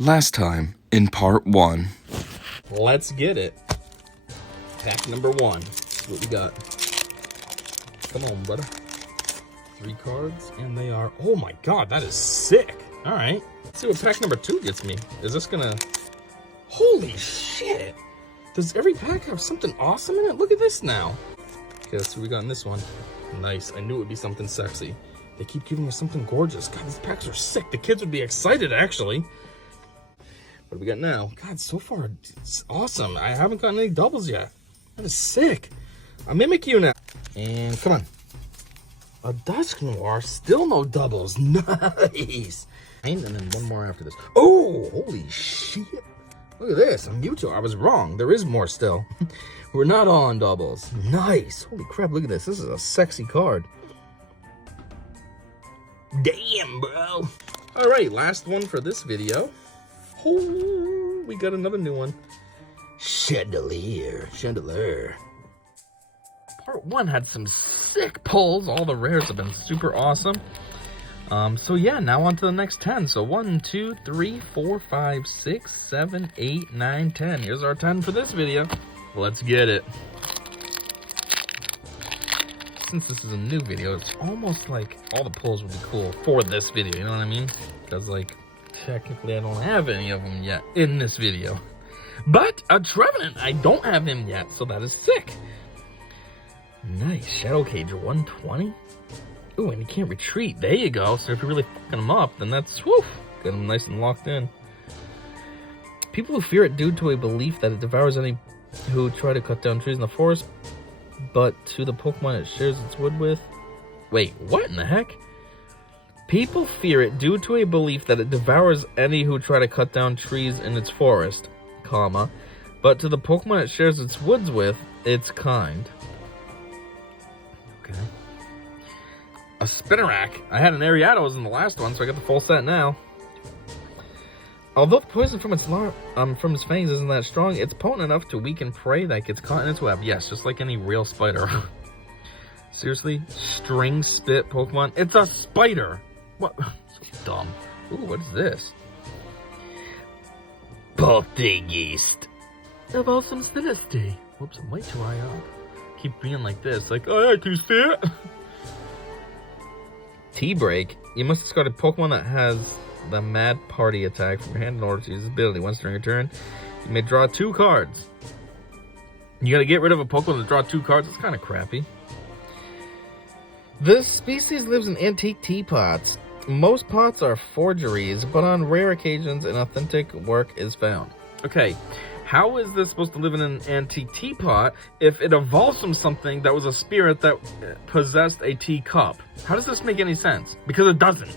Last time in part 1. Let's get it. Pack number 1. What we got? Come on, brother. 3 cards, and they are... Oh my god, that is sick. Alright. Let's see what pack number 2 gets me. Is this gonna... Holy shit! Does every pack have something awesome in it? Look at this now. Okay, let's see what we got in this one. Nice. I knew it would be something sexy. They keep giving us something gorgeous. God, these packs are sick. The kids would be excited, actually. What do we got now? God, so far, it's awesome. I haven't gotten any doubles yet. That is sick. I'll mimic you now. And come on. A Dusk Noir, still no doubles. Nice. And then one more after this. Oh, holy shit. Look at this. A Mewtwo. I was wrong. There is more still. We're not all on doubles. Nice. Holy crap, look at this. This is a sexy card. Damn, bro. All right, last one for this video. Oh, we got another new one. Chandelier. Part 1 had some sick pulls. All the rares have been super awesome. So yeah, now on to the next 10. So 1, 2, 3, 4, 5, 6, 7, 8, 9, 10. Here's our 10 for this video. Let's get it. Since this is a new video, it's almost like all the pulls would be cool for this video, you know what I mean? Because, like, technically I don't have any of them yet in this video. But a Trevenant, I don't have him yet, so that is sick. Nice. Shadow Cage 120. Ooh, and he can't retreat. There you go. So if you're really fucking him up, then that's, woof, get him nice and locked in. People who fear it due to a belief that it devours any who try to cut down trees in the forest, but to the Pokemon it shares its wood with. Wait, what in the heck? People fear it due to a belief that it devours any who try to cut down trees in its forest, comma, but to the Pokemon it shares its woods with, it's kind. Okay. A Spinarak. I had an Ariados in the last one, so I got the full set now. Although the poison from its fangs isn't that strong, it's potent enough to weaken prey that gets caught in its web. Yes, just like any real spider. Seriously? String spit Pokemon? It's a spider! What? So dumb. Ooh, what is this? Poltergeist. Evolve some Sinisty. Whoops, I'm way too high up. Keep being like this, like, oh, I can see it. T-Break. You must discard a Pokemon that has the Mad Party attack from your hand in order to use this ability. Once during your turn, you may draw 2 cards. You gotta get rid of a Pokemon to draw 2 cards. It's kind of crappy. This species lives in antique teapots. Most pots are forgeries, but on rare occasions, an authentic work is found. Okay, how is this supposed to live in an antique teapot if it evolves from something that was a spirit that possessed a teacup? How does this make any sense? Because it doesn't.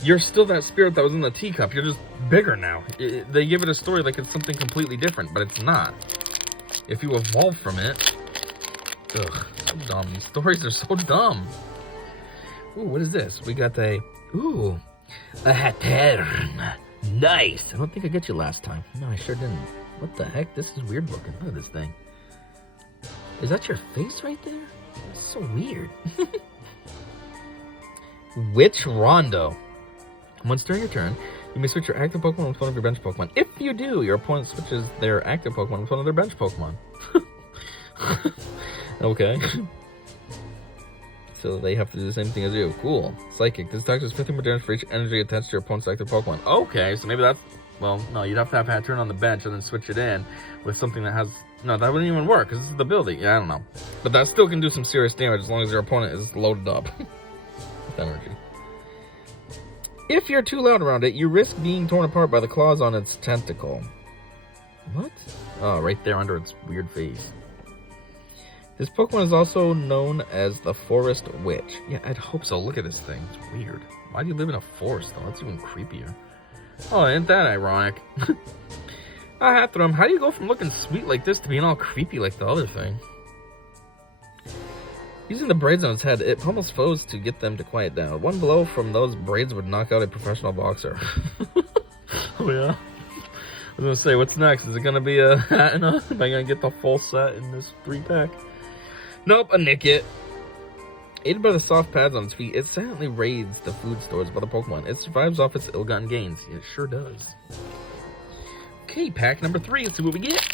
You're still that spirit that was in the teacup. You're just bigger now. They give it a story like it's something completely different, but it's not. If you evolve from it... Ugh, so dumb. These stories are so dumb. Ooh, what is this? We got a... Ooh, a Hattern. Nice. I don't think I got you last time. No, I sure didn't. What the heck? This is weird looking. Look at this thing. Is that your face right there? That's so weird. Witch Rondo. Once during your turn, you may switch your active Pokemon with one of your bench Pokemon. If you do, your opponent switches their active Pokemon with one of their bench Pokemon. Okay. So they have to do the same thing as you. Cool. Psychic. This attack does 15 more damage for each energy attached to your opponent's active Pokemon. Okay, so maybe that's... Well, no, you'd have to have Hattern on the bench and then switch it in with something that has... No, that wouldn't even work, because this is the ability. Yeah, I don't know. But that still can do some serious damage as long as your opponent is loaded up with energy. If you're too loud around it, you risk being torn apart by the claws on its tentacle. What? Oh, right there under its weird face. This Pokemon is also known as the Forest Witch. Yeah, I'd hope so. Look at this thing. It's weird. Why do you live in a forest, though? That's even creepier. Oh, ain't that ironic? Hathram, how do you go from looking sweet like this to being all creepy like the other thing? Using the braids on its head, it pummels foes to get them to quiet down. One blow from those braids would knock out a professional boxer. Oh, yeah? I was gonna say, what's next? Is it gonna be a hat and am I gonna get the full set in this 3-pack? Nope, a Nickit. Aided by the soft pads on its feet, it silently raids the food stores of other Pokemon. It survives off its ill-gotten gains. It sure does. Okay, pack number 3. Let's see what we get.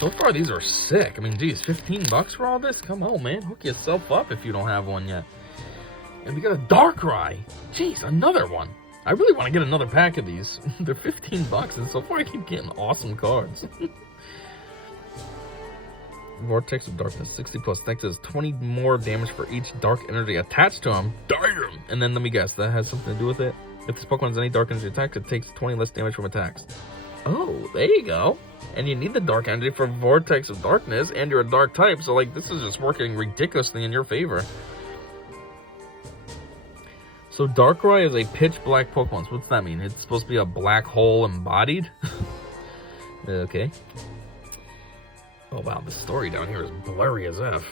So far, these are sick. I mean, geez, $15 for all this? Come on, man. Hook yourself up if you don't have one yet. And we got a Darkrai. Jeez, another one. I really want to get another pack of these. They're $15, and so far I keep getting awesome cards. Vortex of Darkness, 60 plus. Next is 20 more damage for each dark energy attached to him. Damn! And then let me guess, that has something to do with it? If this Pokemon has any dark energy attacks, it takes 20 less damage from attacks. Oh, there you go. And you need the dark energy for Vortex of Darkness, and you're a dark type, so like this is just working ridiculously in your favor. So Darkrai is a pitch black Pokemon. So what's that mean? It's supposed to be a black hole embodied? Okay. Oh wow, the story down here is blurry as F.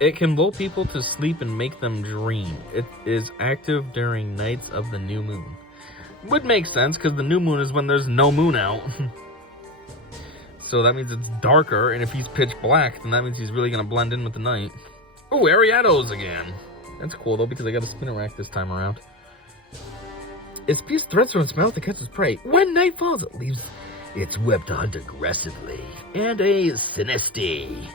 It can lull people to sleep and make them dream. It is active during nights of the new moon. Would make sense, because the new moon is when there's no moon out. So that means it's darker, and if he's pitch black, then that means he's really going to blend in with the night. Oh, Ariados again. That's cool, though, because I got a Spinarak this time around. It spews threats from its mouth to catch its prey. When night falls, it leaves its web to hunt aggressively. And a Sinistea.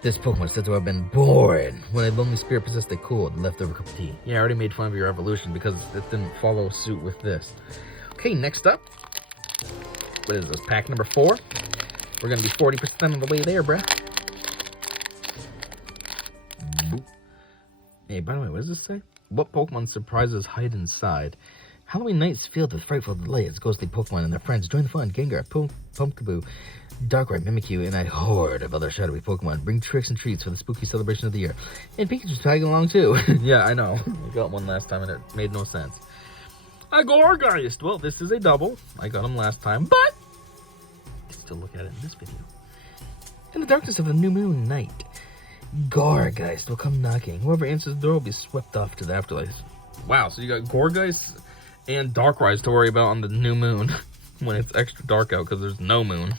This Pokemon is said to have been born when a lonely spirit possessed a cold and leftover cup of tea. Yeah, I already made fun of your evolution because it didn't follow suit with this. Okay, next up. What is this? Pack number 4. We're going to be 40% of the way there, bruh. Boop. Hey, by the way, what does this say? What Pokemon surprises hide inside? Halloween nights filled with frightful delight as ghostly Pokemon and their friends join the fun. Gengar, Pumpkaboo, Darkrai, Mimikyu, and a horde of other shadowy Pokemon bring tricks and treats for the spooky celebration of the year. And Pikachu's tagging along too. Yeah, I know. I got one last time and it made no sense. I go Argeist. Well, this is a double. I got him last time, but I can still look at it in this video. In the darkness of the new moon night, Gorgeist will come knocking. Whoever answers the door will be swept off to the afterlife. Wow, so you got Gorgeist and Darkrai to worry about on the new moon when it's extra dark out because there's no moon.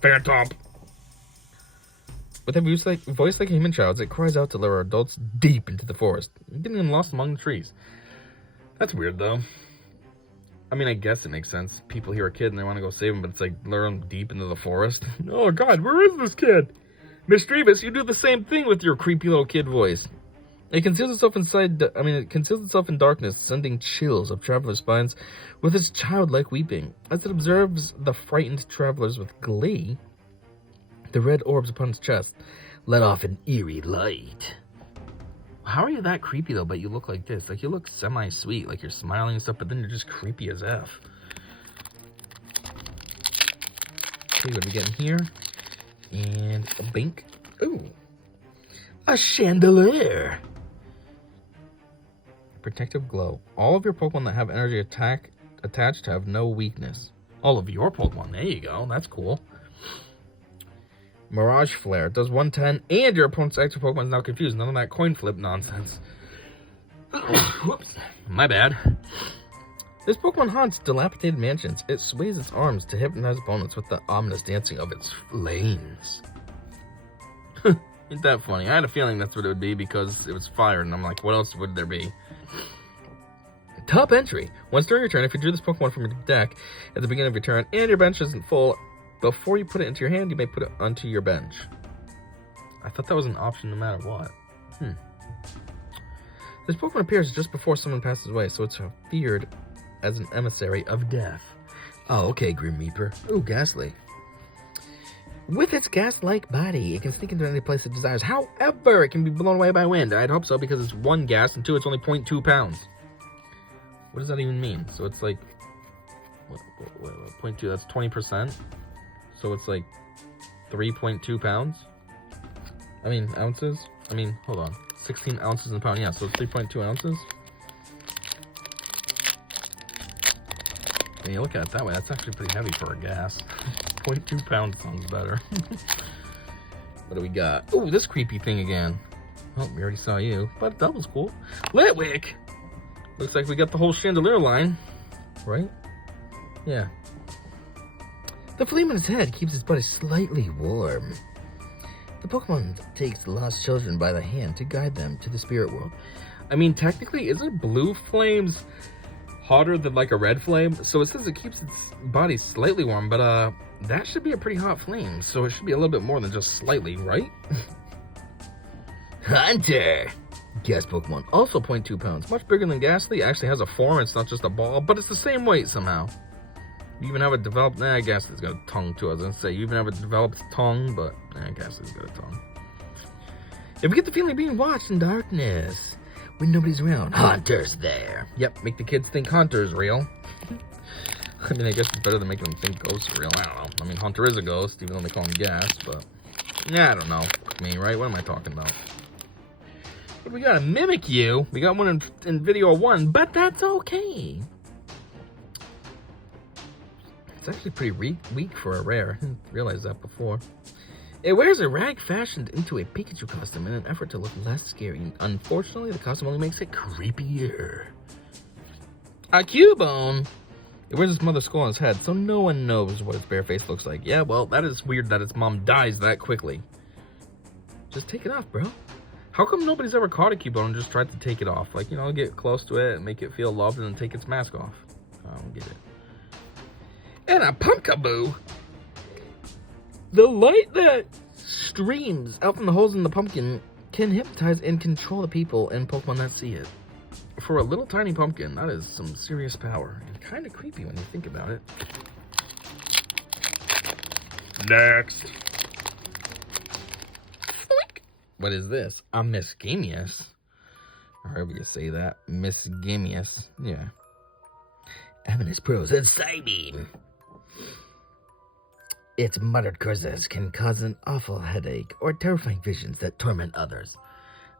Phantom. With a voice like a human child's, it cries out to lure adults deep into the forest, getting them lost among the trees. That's weird, though. I mean, I guess it makes sense. People hear a kid and they want to go save him, but it's like lure him deep into the forest. Oh God, where is this kid? Mischievous, you do the same thing with your creepy little kid voice. It conceals itself in darkness, sending chills up travelers' spines with its childlike weeping. As it observes the frightened travelers with glee, the red orbs upon its chest let off an eerie light. How are you that creepy, though, but you look like this? Like, you look semi-sweet, like you're smiling and stuff, but then you're just creepy as F. Okay, what are we getting here? And a bink. Ooh. A chandelier. Protective glow. All of your Pokemon that have energy attached have no weakness. All of your Pokemon. There you go. That's cool. Mirage Flare. Does 110 and your opponent's active Pokemon is now confused. None of that coin flip nonsense. Whoops. My bad. This Pokemon haunts dilapidated mansions. It sways its arms to hypnotize opponents with the ominous dancing of its flames. Ain't that funny? I had a feeling that's what it would be because it was fire, and I'm like, what else would there be? Top entry. Once during your turn, if you drew this Pokemon from your deck at the beginning of your turn and your bench isn't full, before you put it into your hand, you may put it onto your bench. I thought that was an option no matter what. This Pokemon appears just before someone passes away, so it's feared as an emissary of death. Oh, okay, Grim Reaper. Ooh, Ghastly. With its gas-like body, it can sneak into any place it desires. However, it can be blown away by wind. I'd hope so, because it's 1 gas, and 2, it's only 0.2 pounds. What does that even mean? So it's like, what 0.2, that's 20%. So it's like 3.2 pounds? I mean, ounces? I mean, hold on. 16 ounces in a pound, yeah, so it's 3.2 ounces. When you look at it that way, that's actually pretty heavy for a gas. 0.2 pounds sounds better. What do we got? Oh, this creepy thing again. Oh, we already saw you, but that was cool. Litwick! Looks like we got the whole chandelier line, right? Yeah. The flame on its head keeps its body slightly warm. The Pokemon takes the lost children by the hand to guide them to the spirit world. I mean, technically, isn't blue flames hotter than like a red flame? So it says it keeps its body slightly warm, but that should be a pretty hot flame. So it should be a little bit more than just slightly, right? Hunter! Gas Pokemon, also 0.2 pounds. Much bigger than Ghastly. Actually has a form, it's not just a ball, but it's the same weight somehow. You even have a developed... Nah, I guess it's got a tongue too. I was going to say, you even have a developed tongue, but I guess it's got a tongue. If we get the feeling of being watched in darkness, when nobody's around, Hunter's there. Yep, make the kids think Hunter's real. I mean, I guess it's better than making them think Ghost's real. I don't know. I mean, Hunter is a ghost, even though they call him Gas, but... Yeah, I don't know. Me, right? What am I talking about? But we got a Mimikyu. We got one in video 1, but that's okay. It's actually pretty weak for a rare. I didn't realize that before. It wears a rag fashioned into a Pikachu costume in an effort to look less scary. Unfortunately, the costume only makes it creepier. A Cubone! It wears its mother's skull on its head, so no one knows what its bare face looks like. Yeah, well, that is weird that its mom dies that quickly. Just take it off, bro. How come nobody's ever caught a Cubone and just tried to take it off? Like, you know, get close to it and make it feel loved and then take its mask off. I don't get it. And a Pumpkaboo. The light that streams out from the holes in the pumpkin can hypnotize and control the people and Pokemon that see it. For a little tiny pumpkin, that is some serious power. And kind of creepy when you think about it. Next. What is this? A Misgamius. Or however you say that. Misgamius. Yeah. Avenus Pros and Psybeam. Its muttered curses can cause an awful headache or terrifying visions that torment others.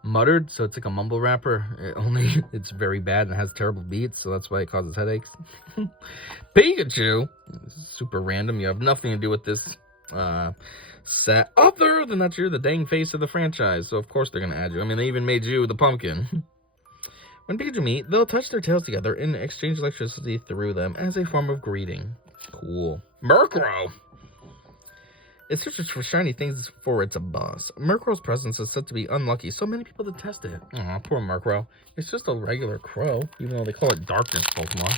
Muttered, so it's like a mumble rapper. Only it's very bad and has terrible beats, so that's why it causes headaches. Pikachu. This is super random. You have nothing to do with this set other than that you're the dang face of the franchise, so of course they're going to add you. I mean, they even made you the pumpkin. When Pikachu meet, they'll touch their tails together and exchange electricity through them as a form of greeting. Cool. Murkrow. It searches for shiny things for its boss. Murkrow's presence is said to be unlucky, so many people detest it. Aw, poor Murkrow. It's just a regular crow, even though they call it Darkness Pokemon.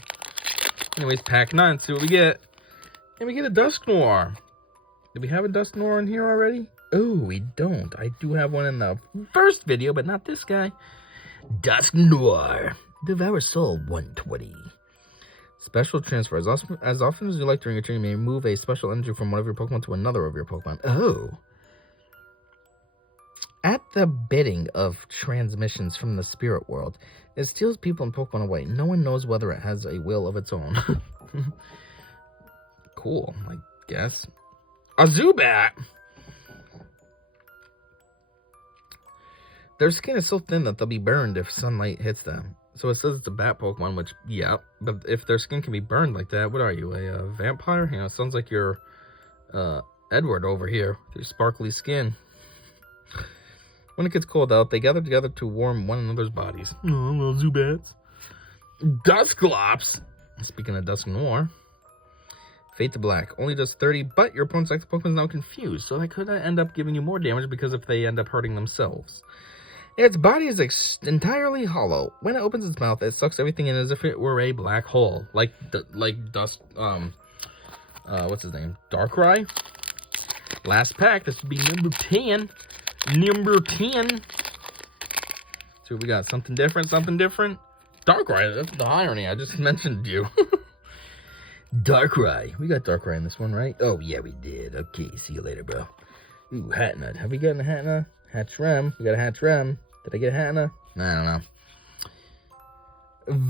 Anyways, pack 9, see what we get. And we get a Dusknoir. Did we have a Dusknoir in here already? Oh, we don't. I do have one in the first video, but not this guy. Dusknoir. Devour Soul 120. Special transfer. As often as you like during your turn, you may move a special energy from one of your Pokemon to another of your Pokemon. Oh. At the bidding of transmissions from the spirit world, it steals people and Pokemon away. No one knows whether it has a will of its own. Cool, I guess. A Zubat! Their skin is so thin that they'll be burned if sunlight hits them. So it says it's a bat Pokemon, which, yeah, but if their skin can be burned like that, what are you, a vampire? You know, it sounds like you're Edward over here with your sparkly skin. When it gets cold out, they gather together to warm one another's bodies. Oh, little Zubats. Dusclops. Speaking of Dusknoir. Fade to Black. Only does 30, but your opponent's active Pokemon is now confused, so that could end up giving you more damage because if they end up hurting themselves. Its body is entirely hollow. When it opens its mouth, it sucks everything in as if it were a black hole. Like what's his name? Darkrai? Last pack. This would be number 10. Number 10. So we got something different, Darkrai, that's the irony. I just mentioned you. Darkrai. We got Darkrai in this one, right? Oh, yeah, we did. Okay, see you later, bro. Ooh, Hatna. Have we gotten a Hatna? Hatchrem. We got a Hatchrem. Did I get a Hatna? I don't know.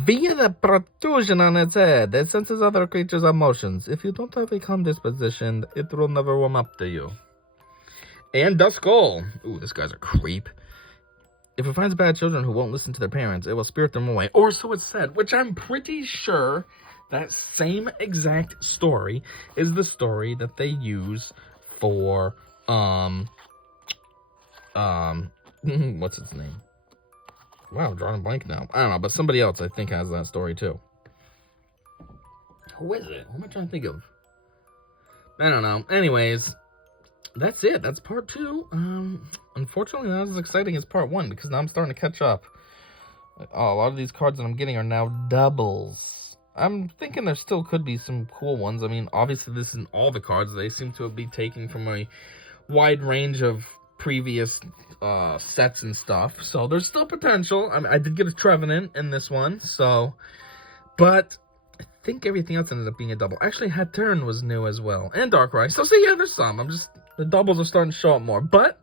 Via the protrusion on its head, it senses other creatures' emotions. If you don't have a calm disposition, it will never warm up to you. And Duskull. Ooh, this guy's a creep. If it finds bad children who won't listen to their parents, it will spirit them away. Or so it's said, which I'm pretty sure that same exact story is the story that they use for, what's its name? Wow, I'm drawing a blank now. I don't know, but somebody else I think has that story too. Who is it? Who am I trying to think of? I don't know. Anyways, that's it. That's part 2. Unfortunately, not as exciting as part 1 because now I'm starting to catch up. Oh, a lot of these cards that I'm getting are now doubles. I'm thinking there still could be some cool ones. I mean, obviously this isn't all the cards. They seem to be taken from a wide range of previous sets and stuff. So there's still potential. I mean, I did get a Trevenant in this one, so... But I think everything else ended up being a double. Actually, Hatturn was new as well. And Darkrai. So see, yeah, there's some. The doubles are starting to show up more. But...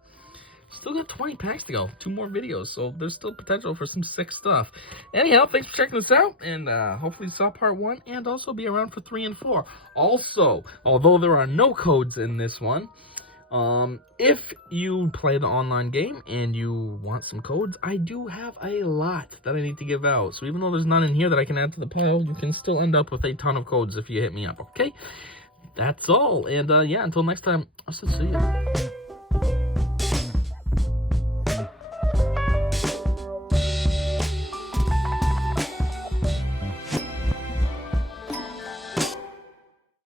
still got 20 packs to go. 2 more videos, so there's still potential for some sick stuff. Anyhow, thanks for checking this out, and hopefully you saw part 1, and also be around for 3 and 4. Also, although there are no codes in this one, if you play the online game and you want some codes, I do have a lot that I need to give out. So even though there's none in here that I can add to the pile, you can still end up with a ton of codes if you hit me up, okay? That's all, and yeah, until next time, I'll see you.